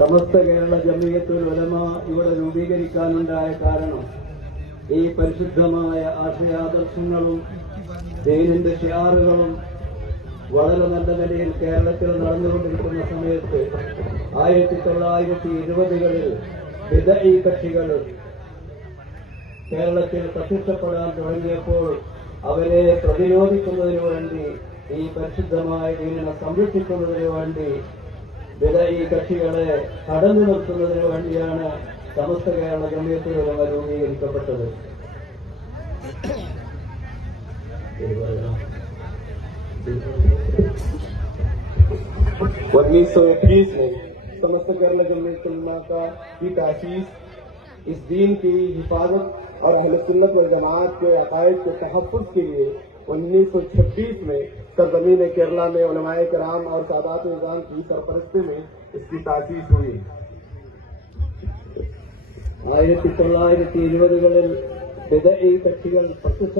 സമസ്ത കേരള ജംഇയ്യത്തുൽ ഉലമ ഇവിടെ രൂപീകരിക്കാനുണ്ടായ കാരണം ഈ പരിശുദ്ധമായ ആശയാദർശങ്ങളും ദീനിന്റെ ഷിയാറുകളും വളരെ നല്ല നിലയിൽ കേരളത്തിൽ നടന്നുകൊണ്ടിരിക്കുന്ന സമയത്ത് 1920-കളിൽ ബിദ്അഈ കക്ഷികൾ കേരളത്തിൽ പ്രത്യക്ഷപ്പെടാൻ തുടങ്ങിയപ്പോൾ അവരെ പ്രതിരോധിക്കുന്നതിനു വേണ്ടി, ഈ പരിശുദ്ധമായ ദീനിനെ സംരക്ഷിക്കുന്നതിനു വേണ്ടി, ബിദ്അഈ കക്ഷികളെ തടഞ്ഞു നിർത്തുന്നതിനു വേണ്ടിയാണ് സമസ്ത കേരള ജംഇയ്യത്തുൽ ഉലമ രൂപീകരിക്കപ്പെട്ടത്. 1921 में समस्त केरला जमइयतुल उलमा की तासीस इस दीन की हिफाजत और अहले सुन्नत व जमात के अकायद के तहफ़्फ़ुज़ के लिए 1926 में सरज़मीन केरला में उलमाए किराम और सादात निज़ाम की सरपरस्ती में इसकी तासीस हुई. 1920-കളിൽ ബിദ്അഈ കക്ഷികൾ